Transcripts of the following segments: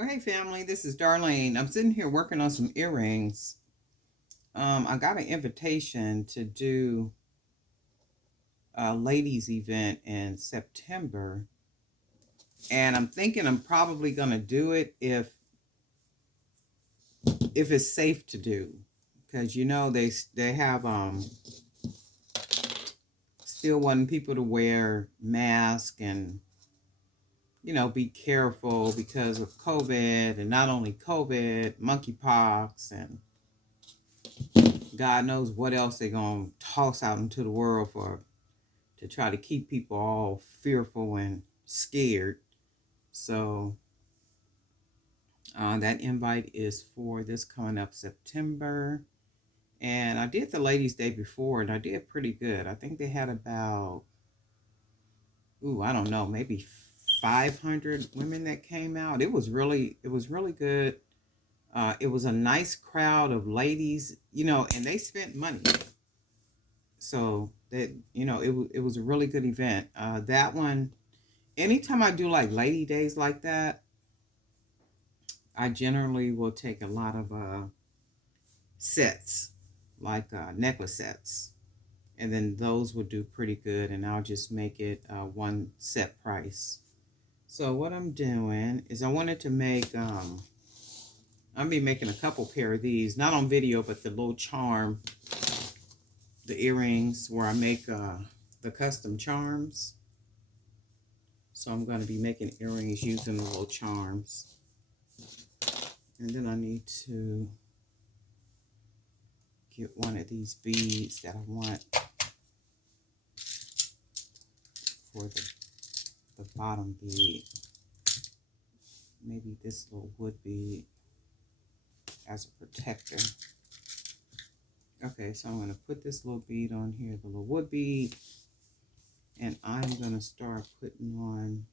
Well, hey family, this is Darlene. I'm sitting here working on some earrings. I got an invitation to do a ladies event in September, and I'm thinking I'm probably gonna do it if it's safe to do, because they have still wanting people to wear masks and be careful because of COVID, and not only COVID, monkeypox, and God knows what else they're gonna toss out into the world for to try to keep people all fearful and scared. So that invite is for this coming up September. And I did the ladies' day before, and I did pretty good. I think they had about, I don't know, maybe 500 women that came out. It was really good. It was a nice crowd of ladies, and they spent money. So that it was a really good event. That one, anytime I do like lady days like that, I generally will take a lot of sets, like necklace sets, and then those would do pretty good, and I'll just make it one set price. So what I'm doing is I wanted to make I'll be making a couple pair of these, not on video, but the little charm, the earrings where I make the custom charms. So I'm going to be making earrings using the little charms. And then I need to get one of these beads that I want for the bottom bead. Maybe this little wood bead as a protector. Okay, so I'm going to put this little bead on here, the little wood bead, and I'm going to start putting on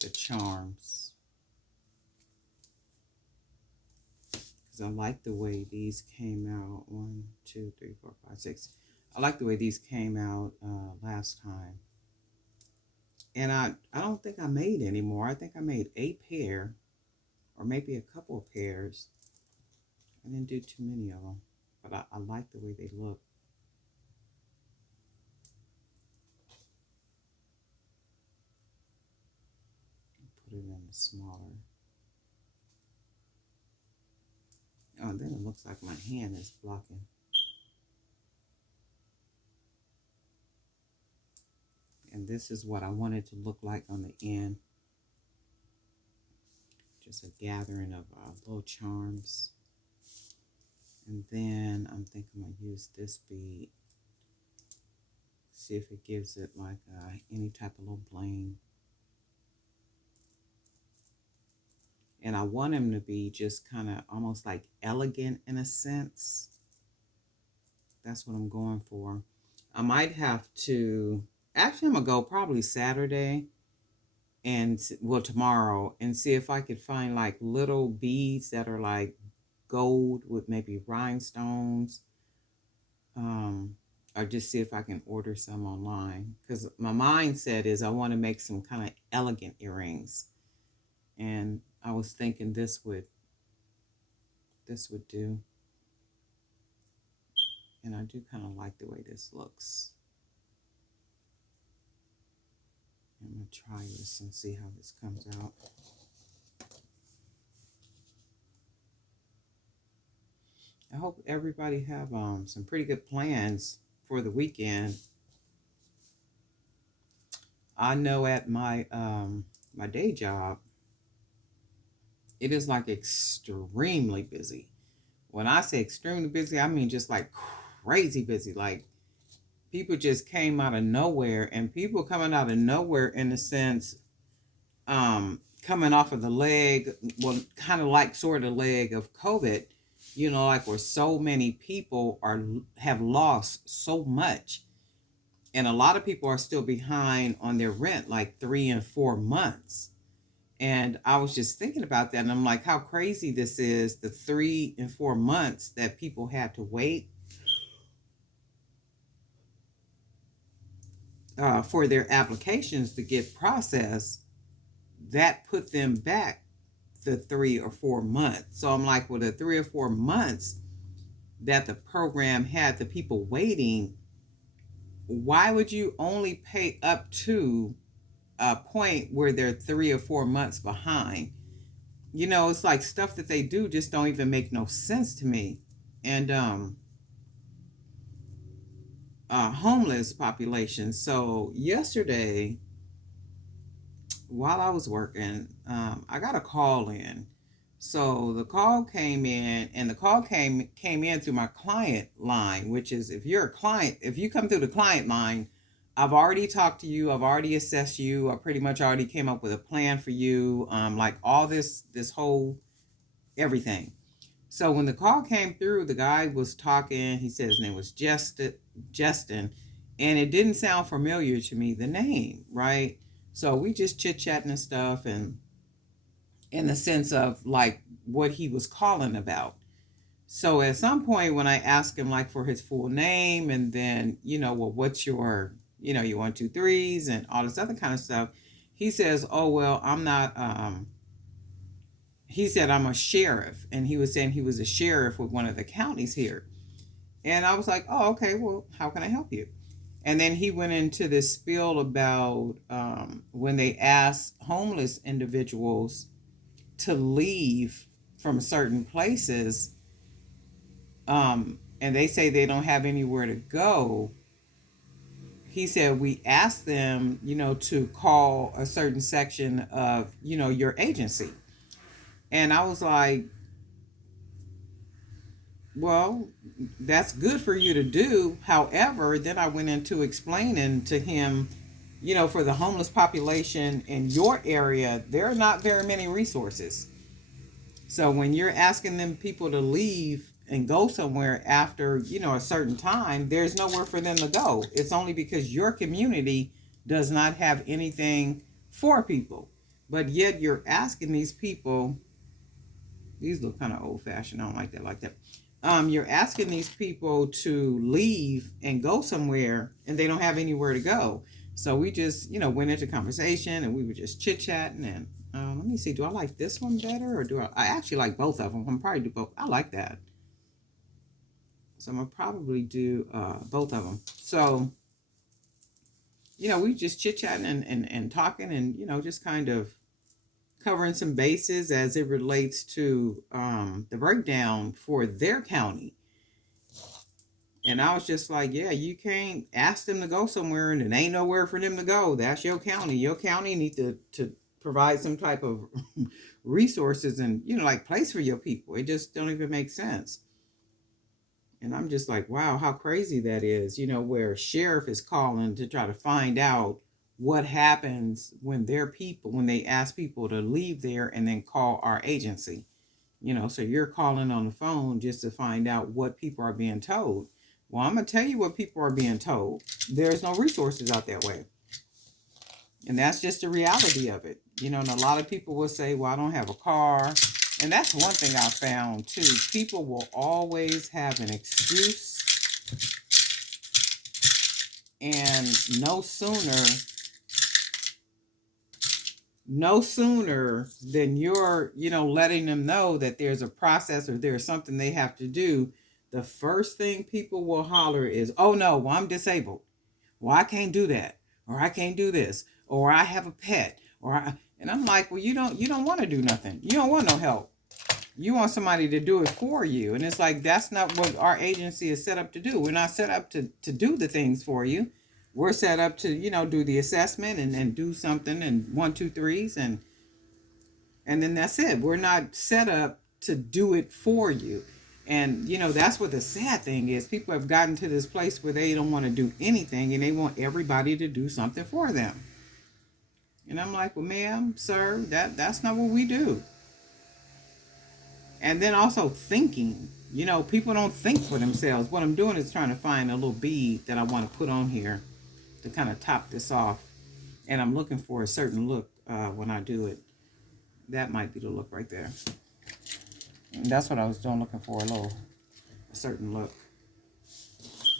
the charms, because I like the way these came out. 1, 2, 3, 4, 5, 6. I like the way these came out last time. And I don't think I made any more. I think I made a pair, or maybe a couple of pairs. I didn't do too many of them, but I like the way they look. Put it in the smaller. Oh, and then it looks like my hand is blocking. And this is what I want it to look like on the end. Just a gathering of little charms. And then I'm thinking I'm going to use this bead. See if it gives it like any type of little bling. And I want them to be just kind of almost like elegant in a sense. That's what I'm going for. I might have to, actually I'm going to go probably Saturday and, well, tomorrow, and see if I could find like little beads that are like gold with maybe rhinestones. Or just see if I can order some online. Because my mindset is I want to make some kind of elegant earrings. And I was thinking this would do. And I do kind of like the way this looks. I'm going to try this and see how this comes out. I hope everybody have some pretty good plans for the weekend. I know at my my day job, it is like extremely busy. When I say extremely busy, I mean just like crazy busy. Like people just came out of nowhere, and people coming out of nowhere in the sense, coming off of the leg, well, kind of like sort of leg of COVID, like where so many people have lost so much. And a lot of people are still behind on their rent, like 3 and 4 months. And I was just thinking about that, and I'm like, how crazy this is, the 3 and 4 months that people had to wait. for their applications to get processed, that put them back the 3 or 4 months. So I'm like, well, the 3 or 4 months that the program had the people waiting, why would you only pay up to a point where they're 3 or 4 months behind? It's like stuff that they do just don't even make no sense to me. And homeless population. So yesterday, while I was working, I got a call in. So the call came in, and the call came in through my client line, which is, if you're a client, if you come through the client line, I've already talked to you, I've already assessed you, I pretty much already came up with a plan for you, like all this whole everything. So when the call came through, the guy was talking. He said his name was Justin, and it didn't sound familiar to me, the name, right? So we just chit chatting and stuff, and in the sense of like what he was calling about. So at some point, when I asked him like for his full name, and then well, what's your your 1 2 3s and all this other kind of stuff, he says, oh well, I'm not. He said, I'm a sheriff, and he was saying he was a sheriff with one of the counties here. And I was like, oh, okay, well, how can I help you? And then he went into this spiel about when they ask homeless individuals to leave from certain places, and they say they don't have anywhere to go. He said, we ask them, to call a certain section of, your agency. And I was like, well, that's good for you to do. However, then I went into explaining to him, for the homeless population in your area, there are not very many resources. So when you're asking them people to leave and go somewhere after, a certain time, there's nowhere for them to go. It's only because your community does not have anything for people. But yet you're asking these people, these look kind of old fashioned. I don't like that you're asking these people to leave and go somewhere, and they don't have anywhere to go. So we just, went into conversation, and we were just chit chatting. And let me see, do I like this one better, or do I actually like both of them? I'm probably do both. I like that. So I'm gonna probably do both of them. So, we just chit chatting and talking, and, just kind of covering some bases as it relates to the breakdown for their county. And I was just like, yeah, you can't ask them to go somewhere and there ain't nowhere for them to go. That's your county. Your county needs to provide some type of resources and, like place for your people. It just don't even make sense. And I'm just like, wow, how crazy that is, where a sheriff is calling to try to find out what happens when when they ask people to leave there and then call our agency. So you're calling on the phone just to find out what people are being told. Well, I'm going to tell you what people are being told. There's no resources out that way. And that's just the reality of it. And a lot of people will say, well, I don't have a car. And that's one thing I found too. People will always have an excuse. And no sooner than you're, letting them know that there's a process or there's something they have to do, the first thing people will holler is, oh no, well, I'm disabled. Well, I can't do that. Or I can't do this. Or I have a pet. And I'm like, well, you don't want to do nothing. You don't want no help. You want somebody to do it for you. And it's like, that's not what our agency is set up to do. We're not set up to do the things for you. We're set up to, do the assessment and do something and 1 2 3s and then that's it. We're not set up to do it for you. And that's what the sad thing is. People have gotten to this place where they don't want to do anything and they want everybody to do something for them. And I'm like, well, ma'am, sir, that's not what we do. And then also thinking, people don't think for themselves. What I'm doing is trying to find a little bead that I want to put on here to kind of top this off. And I'm looking for a certain look when I do it. That might be the look right there. And that's what I was doing, looking for a certain look.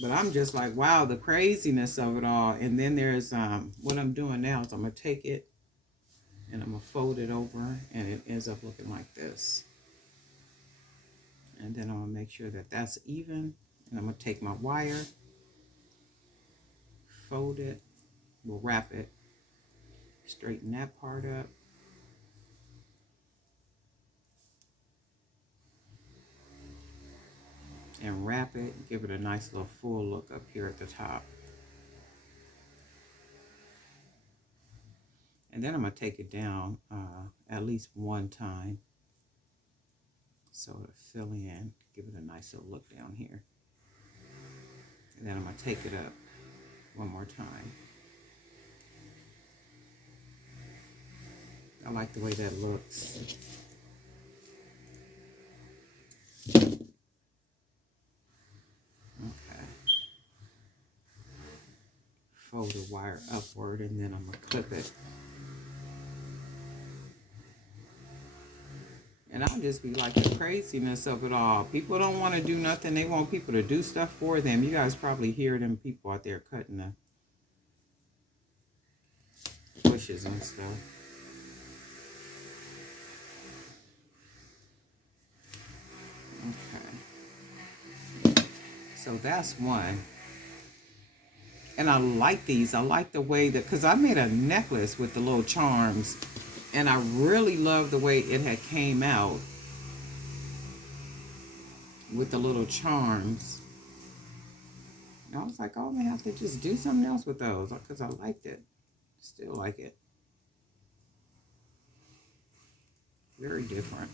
But I'm just like, wow, the craziness of it all. And then there's what I'm doing now is I'm gonna take it and I'm gonna fold it over, and it ends up looking like this. And then I'm gonna make sure that that's even, and I'm gonna take my wire, fold it, we'll wrap it, straighten that part up. And wrap it, give it a nice little full look up here at the top. And then I'm going to take it down at least one time. So to fill in, give it a nice little look down here. And then I'm going to take it up one more time. I like the way that looks. Okay. Fold the wire upward, and then I'm going to clip it. And I'll just be like the craziness of it all. People don't want to do nothing. They want people to do stuff for them. You guys probably hear them people out there cutting the bushes and stuff. Okay. So that's one. And I like these. I like the way that, because I made a necklace with the little charms, and I really love the way it had came out with the little charms. And I was like, oh, I'm gonna have to just do something else with those, because I liked it. Still like it. Very different.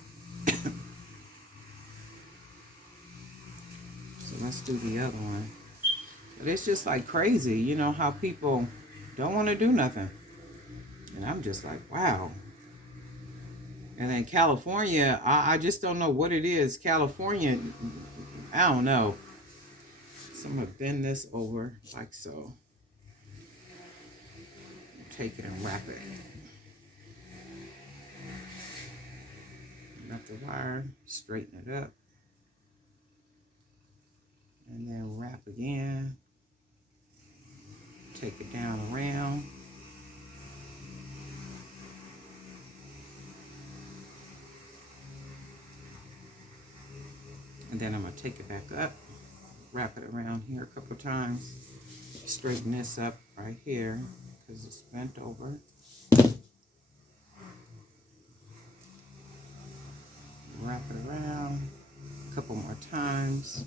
So let's do the other one. But it's just like crazy, you know, how people don't want to do nothing. And I'm just like, wow. And then California, I just don't know what it is. California, I don't know. So I'm going to bend this over like so. Take it and wrap it. Wrap the wire, straighten it up. And then wrap again. Take it down around. And then I'm going to take it back up, wrap it around here a couple times, straighten this up right here because it's bent over. Wrap it around a couple more times.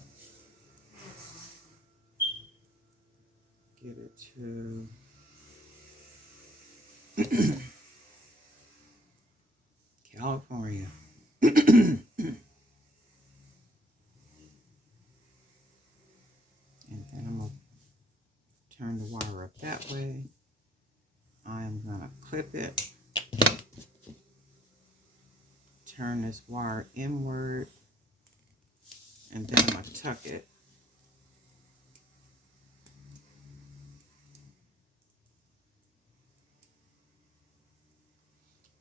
Get it to California. And then I'm going to turn the wire up that way. I'm going to clip it. Turn this wire inward. And then I'm going to tuck it.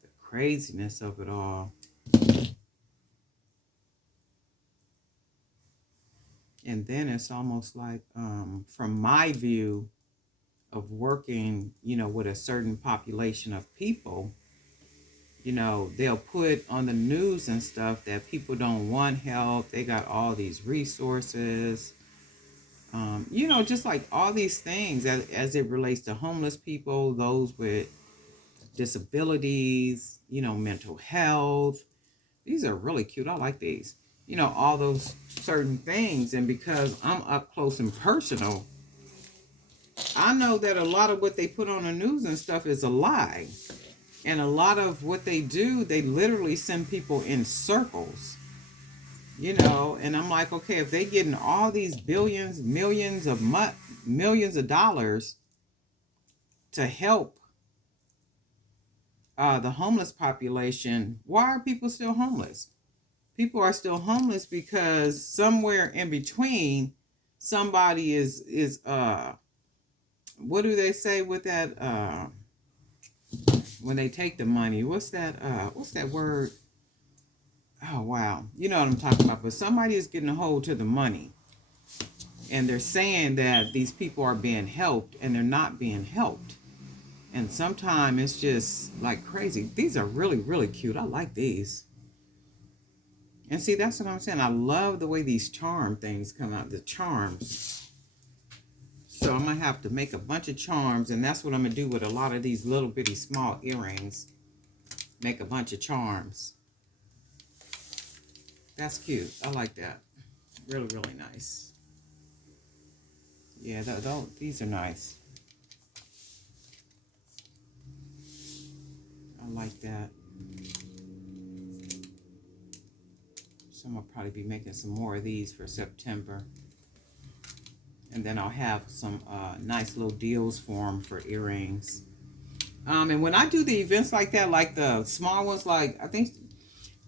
The craziness of it all. And then it's almost like, from my view of working, you know, with a certain population of people, you know, they'll put on the news and stuff that people don't want help. They got all these resources, you know, just like all these things as it relates to homeless people, those with disabilities, you know, mental health. These are really cute. I like these. You know, all those certain things. And because I'm up close and personal, I know that a lot of what they put on the news and stuff is a lie. And a lot of what they do, they literally send people in circles. You know, and I'm like, okay, if they getting all these billions, millions of dollars to help the homeless population, why are people still homeless? People are still homeless because somewhere in between, somebody is what do they say with that when they take the money? What's that word? Oh wow, you know what I'm talking about. But somebody is getting a hold to the money, And they're saying that these people are being helped and they're not being helped. And sometimes it's just like crazy. These are really, really cute. I like these. And see, that's what I'm saying. I love the way these charm things come out, the charms. So I'm going to have to make a bunch of charms, and that's what I'm going to do with a lot of these little bitty small earrings. Make a bunch of charms. That's cute. I like that. Really, really nice. Yeah, these are nice. I like that. So I'm going to probably be making some more of these for September. And then I'll have some nice little deals for them for earrings. And when I do the events like that, like the small ones, like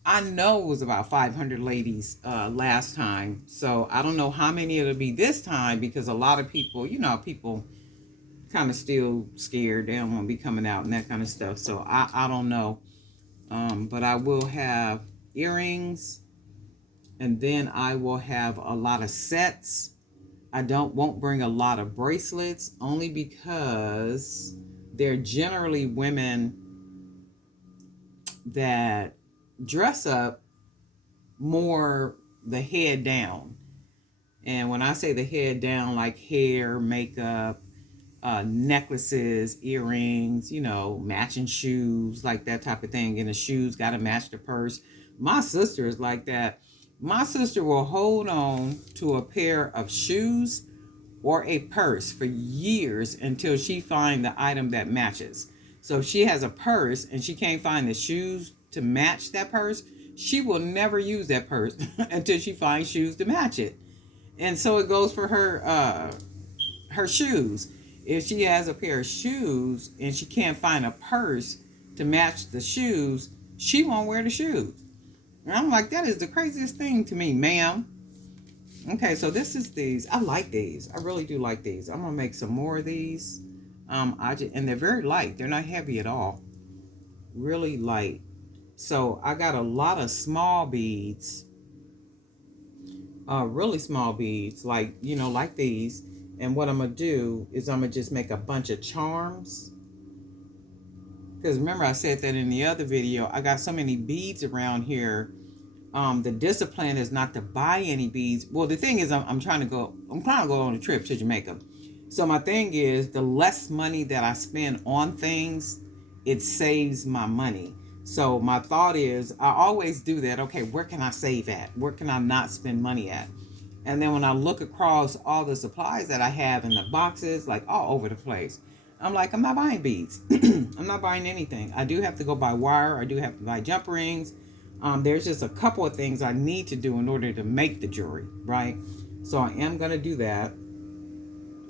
I know it was about 500 ladies last time. So I don't know how many it'll be this time, because a lot of people, people kind of still scared. They don't want to be coming out and that kind of stuff. So I don't know. But I will have earrings, and then I will have a lot of sets. I won't bring a lot of bracelets, only because they're generally women that dress up more the head down. And when I say the head down, like hair, makeup, necklaces, earrings, matching shoes, like that type of thing. And the shoes got to match the purse. My sister is like that. My sister will hold on to a pair of shoes or a purse for years until she finds the item that matches. So if she has a purse and she can't find the shoes to match that purse, she will never use that purse until she finds shoes to match it. And so it goes for her shoes. If she has a pair of shoes and she can't find a purse to match the shoes, she won't wear the shoes. And I'm like, that is the craziest thing to me, ma'am. Okay, so this is these. I like these. I really do like these. I'm gonna make some more of these. And they're very light. They're not heavy at all. Really light. So I got a lot of small beads. Really small beads, like like these. And what I'm gonna do is I'm gonna just make a bunch of charms. Because remember, I said that in the other video. I got so many beads around here. The discipline is not to buy any beads. Well, the thing is, I'm trying to go on a trip to Jamaica. So my thing is, the less money that I spend on things, it saves my money. So my thought is, I always do that. Okay, where can I save at? Where can I not spend money at? And then when I look across all the supplies that I have in the boxes, like all over the place, I'm like, I'm not buying beads. I'm not buying anything. I do have to go buy wire. I do have to buy jump rings. There's just a couple of things I need to do in order to make the jewelry, right? So I am going to do that.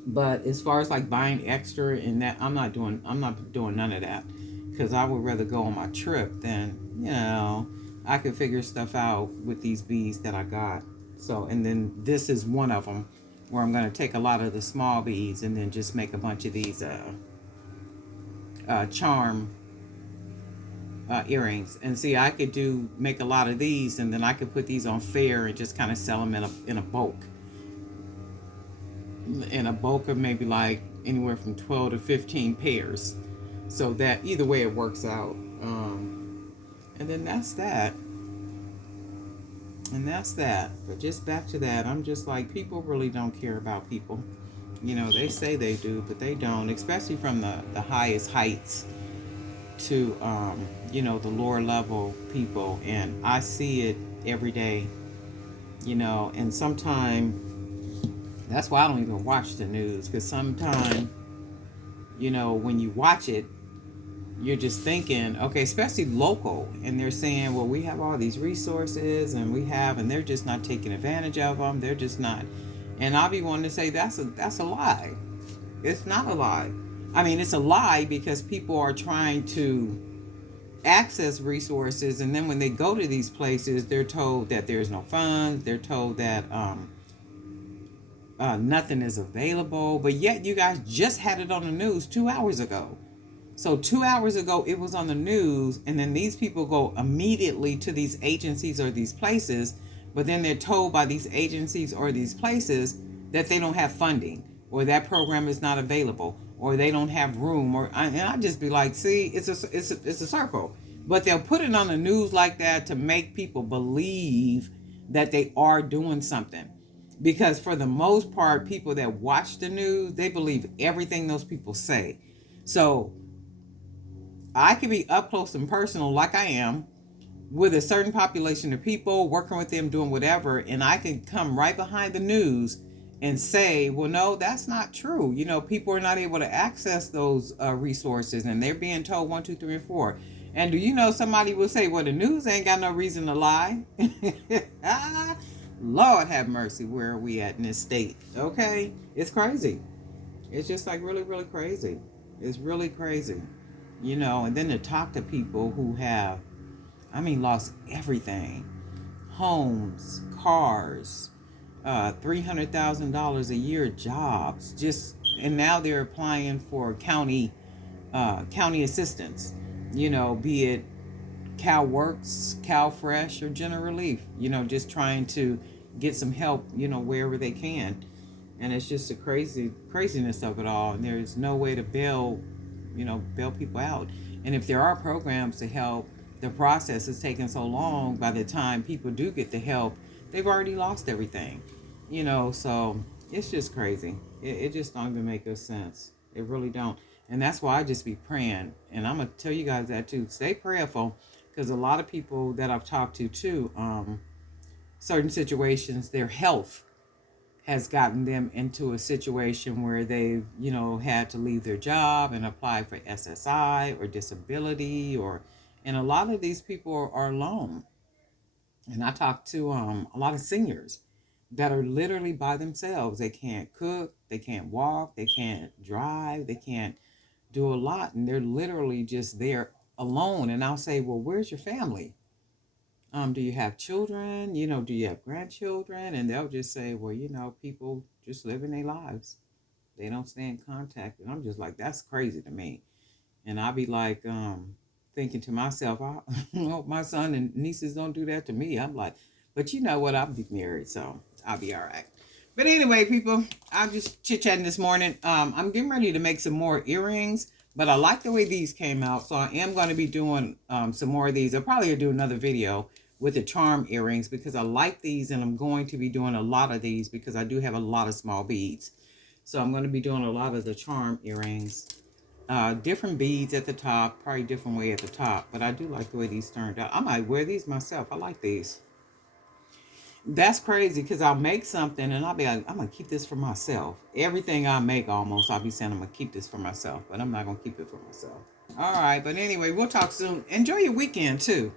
But as far as like buying extra and that, I'm not doing none of that, because I would rather go on my trip than, I could figure stuff out with these beads that I got. So, and then this is one of them where I'm going to take a lot of the small beads and then just make a bunch of these charm earrings. And see, I could make a lot of these, and then I could put these on fair and just kind of sell them in a bulk of maybe like anywhere from 12 to 15 pairs. So that either way it works out. And then that's that. And that's that. But just back to that, I'm just like, people really don't care about people. They say they do, but they don't, especially from the highest heights to the lower level people. And I see it every day, and sometimes that's why I don't even watch the news, because sometimes when you watch it, you're just thinking, okay, especially local, and they're saying, well, we have all these resources and they're just not taking advantage of them. They're just not. And I'll be wanting to say that's a lie. It's not a lie. I mean, it's a lie because people are trying to access resources, and then when they go to these places, they're told that there's no funds. They're told that nothing is available. But yet you guys just had it on the news 2 hours ago. So 2 hours ago, it was on the news, and then these people go immediately to these agencies or these places, but then they're told by these agencies or these places that they don't have funding, or that program is not available, or they don't have room, and I just be like, see, it's a circle. But they'll put it on the news like that to make people believe that they are doing something. Because for the most part, people that watch the news, they believe everything those people say. So I can be up close and personal like I am with a certain population of people, working with them, doing whatever, and I can come right behind the news and say, well, no, that's not true. People are not able to access those resources, and they're being told one, two, three, and four. And do you know somebody will say, well, the news ain't got no reason to lie? Lord have mercy, where are we at in this state? Okay, it's crazy. It's just like really, really crazy. It's really crazy. And then to talk to people who have, lost everything: homes, cars, $300,000 a year jobs. And now they're applying for county assistance. Be it Cal Works, Cal Fresh, or General Relief. Just trying to get some help. Wherever they can. And it's just the craziness of it all. And there's no way to bail people out. And if there are programs to help, the process is taking so long. By the time people do get the help, they've already lost everything. So it's just crazy. It just don't even make no sense. It really don't. And that's why I just be praying. And I'm gonna tell you guys that too. Stay prayerful, because a lot of people that I've talked to too, certain situations, their health has gotten them into a situation where they've, had to leave their job and apply for SSI or disability, and a lot of these people are alone. And I talk to a lot of seniors that are literally by themselves. They can't cook, they can't walk, they can't drive, they can't do a lot, and they're literally just there alone. And I'll say, well, where's your family? Do you have children? Do you have grandchildren? And they'll just say, well, people just living their lives. They don't stay in contact. And I'm just like, that's crazy to me. And I'll be like, thinking to myself, I hope my son and nieces don't do that to me. I'm like, but you know what? I'll be married, so I'll be all right. But anyway, people, I'm just chit-chatting this morning. I'm getting ready to make some more earrings, but I like the way these came out, so I am going to be doing some more of these. I'll probably do another video with the charm earrings, because I like these, and I'm going to be doing a lot of these because I do have a lot of small beads. So I'm going to be doing a lot of the charm earrings. Different beads at the top, probably different way at the top, but I do like the way these turned out. I might wear these myself. I like these. That's crazy, because I'll make something and I'll be like, I'm gonna keep this for myself. Everything I make, almost, I'll be saying I'm gonna keep this for myself, but I'm not gonna keep it for myself. All right, but anyway, we'll talk soon. Enjoy your weekend too.